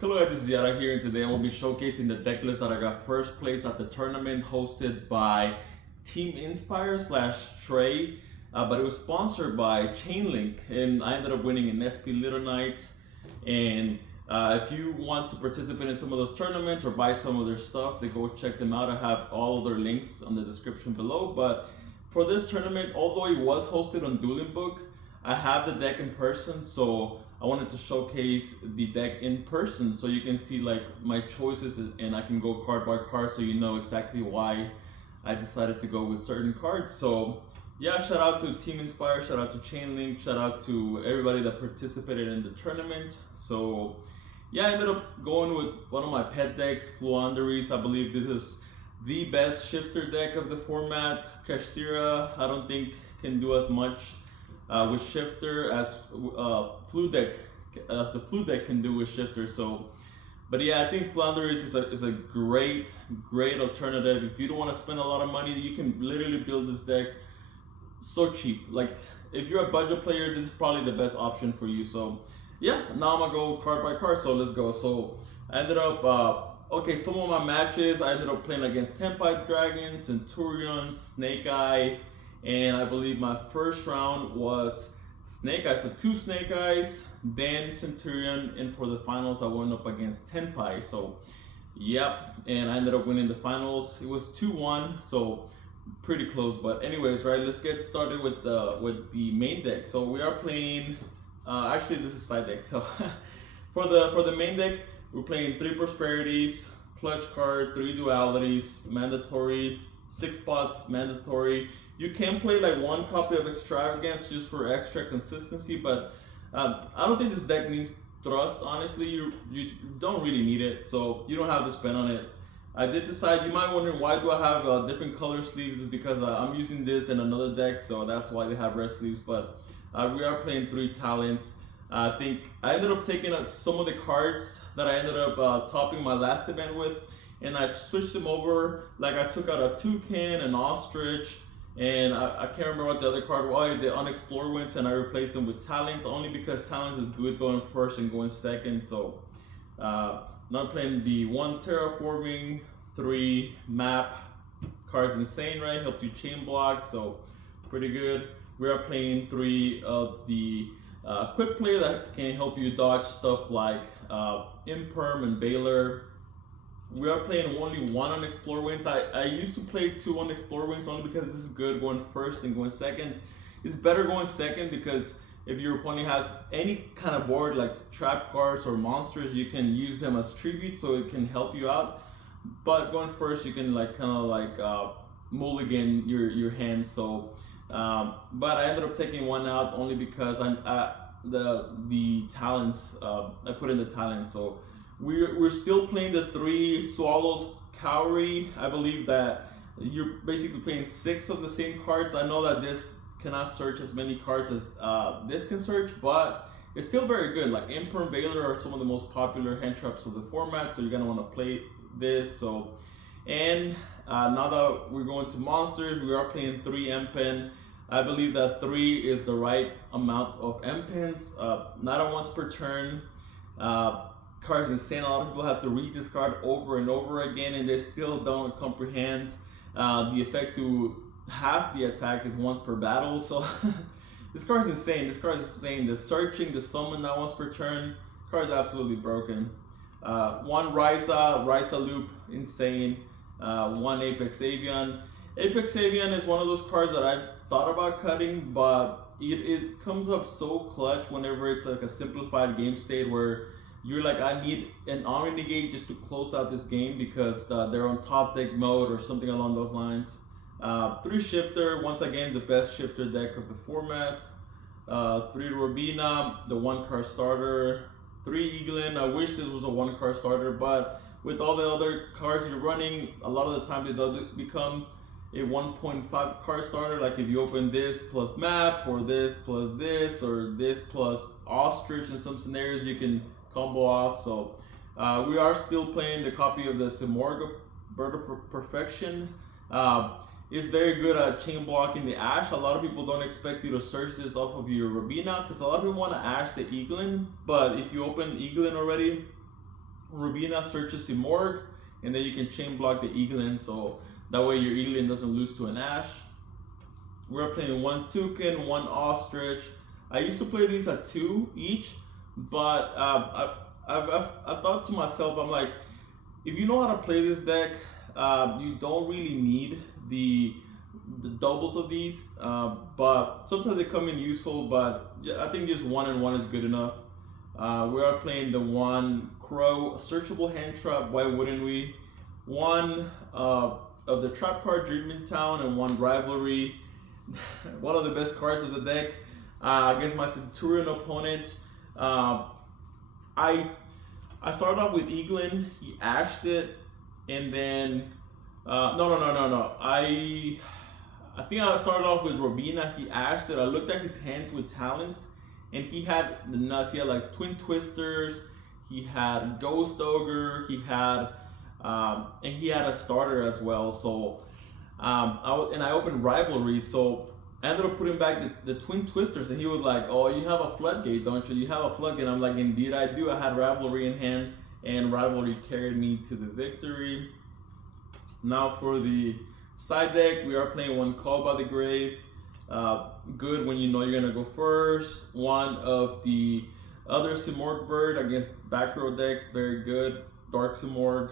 Hello guys, this is Yara here, and today I will be showcasing the deck list that I got first place at the tournament hosted by Team Inspire / Trey, but it was sponsored by Chainlink, and I ended up winning an SP Little Knight. And if you want to participate in some of those tournaments or buy some of their stuff, then go check them out. I have all of their links on the description below. But for this tournament, although it was hosted on Dueling Book, I have the deck in person, so I wanted to showcase the deck in person so you can see like my choices, and I can go card by card so you know exactly why I decided to go with certain cards. So yeah, shout out to Team Inspire, shout out to Chainlink, shout out to everybody that participated in the tournament. So yeah, I ended up going with one of my pet decks, Floowandereeze. I believe this is the best shifter deck of the format. Kashtira, I don't think can do as much with shifter as the Flu deck can do with shifter. So, but yeah, I think Floowandereeze is a great alternative. If you don't want to spend a lot of money, you can literally build this deck so cheap. Like if you're a budget player, this is probably the best option for you. So yeah, now I'm gonna go card by card. So let's go. So I ended up okay, some of my matches I ended up playing against Tenpai Dragon, Centurion, Snake Eye, and I believe my first round was Snake Eye. So 2 Snake Eyes, then Centurion, and for the finals I went up against Tenpai. So yep, and I ended up winning the finals. It was 2-1, so pretty close. But anyways, right, let's get started with the main deck. So we are playing actually this is side deck. So for the main deck, we're playing 3 Prosperities, clutch card, 3 dualities, mandatory, 6 spots, mandatory. You can play like 1 copy of Extravagance just for extra consistency, but I don't think this deck needs thrust. Honestly, you don't really need it, so you don't have to spend on it. I did decide, you might wonder why do I have different color sleeves. Is because I'm using this in another deck, so that's why they have red sleeves. But we are playing 3 talents. I think I ended up taking some of the cards that I ended up topping my last event with, and I switched them over. Like I took out a toucan, an ostrich, and I can't remember what the other card was, the unexplored ones, and I replaced them with talents only because talents is good going first and going second. So not playing the 1 terraforming, 3 map cards, insane, right? Helps you chain block, so pretty good. We are playing 3 of the quick play that can help you dodge stuff like Imperm and Baylor. We are playing only 1 unexplored wins. I used to play 2 unexplored wins only because this is good going first and going second. It's better going second because if your opponent has any kind of board like trap cards or monsters, you can use them as tribute, so it can help you out. But going first, you can like kind of like mulligan your hand. So but I ended up taking 1 out only because the talents, I put in the talents. So we're still playing the 3 Swallows Cowrie. I believe that you're basically playing 6 of the same cards. I know that this cannot search as many cards as this can search, but it's still very good. Like Imper and Baylor are some of the most popular hand traps of the format, so you're gonna want to play this. So, and now that we're going to monsters, we are playing 3 M-Pen. I believe that 3 is the right amount of M-Pens. Not on once per turn. Card's insane. A lot of people have to read this card over and over again, and they still don't comprehend the effect to half the attack is once per battle. So this card's insane. This card's insane. The searching, the summon not once per turn. Card's absolutely broken. 1 Risa loop, insane. 1 Apex Avian. Apex Avian is one of those cards that I've thought about cutting, but it comes up so clutch whenever it's like a simplified game state where you're like, I need an Omni Negate just to close out this game because they're on top deck mode or something along those lines. 3 Shifter, once again the best shifter deck of the format. 3 Robina, the 1 card starter. 3 Eaglin, I wish this was a 1 card starter, but with all the other cards you're running, a lot of the time it does become a 1.5 card starter. Like if you open this plus map, or this plus this, or this plus ostrich, in some scenarios you can combo off. So we are still playing the copy of the Simorga Bird of Perfection. It's very good at chain blocking the Ash. A lot of people don't expect you to search this off of your Robina because a lot of people want to Ash the Eaglin, but if you open Eaglin already, Rubina searches Simorg, and then you can chain block the Eaglin, so that way your Eaglin doesn't lose to an Ash. We're playing one Toucan, one Ostrich. I used to play these at 2 each, but I thought to myself, I'm like, if you know how to play this deck, you don't really need the doubles of these, but sometimes they come in useful, but I think just 1 and 1 is good enough. We are playing the 1 Crow, searchable hand trap, why wouldn't we? 1 of the trap card, Dreaming Town, and 1 Rivalry. One of the best cards of the deck against my Centurion opponent. I started off with Eaglin, he ashed it, and then no. I think I started off with Robina, he ashed it. I looked at his hands with talents, and he had the nuts. He had like Twin Twisters, he had Ghost Ogre, he had and he had a starter as well. So I opened Rivalry, so I ended up putting back the Twin Twisters, and he was like, "Oh, you have a floodgate, don't you? You have a floodgate." I'm like, "Indeed, I do." I had Rivalry in hand, and Rivalry carried me to the victory. Now for the side deck, we are playing 1 Call by the Grave. Good when you know you're gonna go first. 1 of the other Simorg Bird against back row decks, very good. Dark Simorg.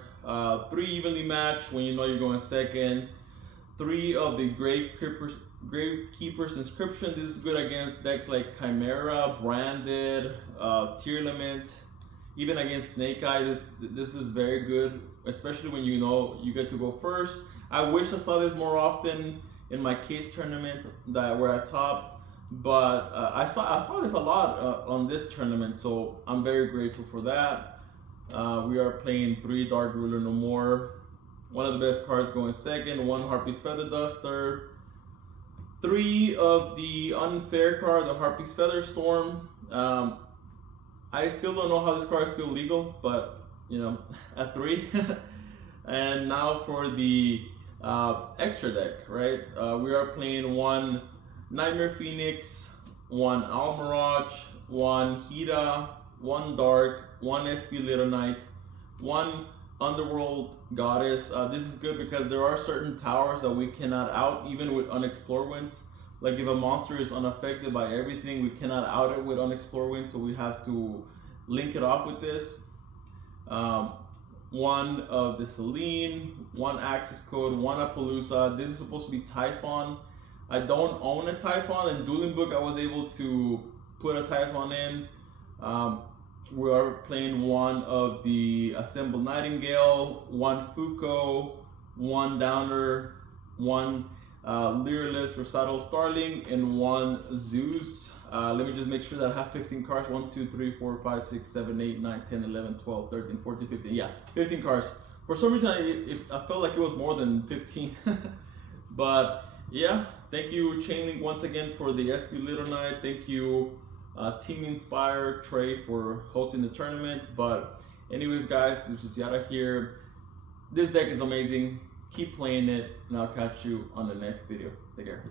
3 evenly matched when you know you're going second. 3 of the Gravekeeper's Inscription. This is good against decks like Chimera, Branded, Tearlament, even against Snake Eye. This is very good, especially when you know you get to go first. I wish I saw this more often in my case tournament that where I topped, but I saw this a lot on this tournament, so I'm very grateful for that. We are playing 3 Dark Ruler No More. One of the best cards going second. 1 Harpy's Feather Duster. 3 of the unfair card, the Harpy's Feather Storm. I still don't know how this card is still legal, but you know, at 3. And now for the extra deck, right? We are playing 1 Nightmare Phoenix, 1 Almirage, 1 Hida, 1 Dark, 1 SP Little Knight, 1 Underworld Goddess. This is good because there are certain towers that we cannot out, even with Unexplored Winds. Like if a monster is unaffected by everything, we cannot out it with Unexplored Winds, so we have to link it off with this. 1 of the Selene, 1 Access Code, 1 Appaloosa. This is supposed to be Typhon. I don't own a Typhon. In Dueling Book, I was able to put a Typhon in. We are playing 1 of the Assembled Nightingale, 1 Fuko, 1 Downer, 1 Lyrilless Recital Starling, and 1 Zeus. Let me just make sure that I have 15 cards. 1, 2, 3, 4, 5, 6, 7, 8, 9, 10, 11, 12, 13, 14, 15. Yeah, 15 cards. For some reason, I felt like it was more than 15. But yeah, thank you Chainlink once again for the SP Little Knight. Thank you Team Inspire, Trey, for hosting the tournament. But anyways, guys, this is Yara here. This deck is amazing. Keep playing it, and I'll catch you on the next video. Take care.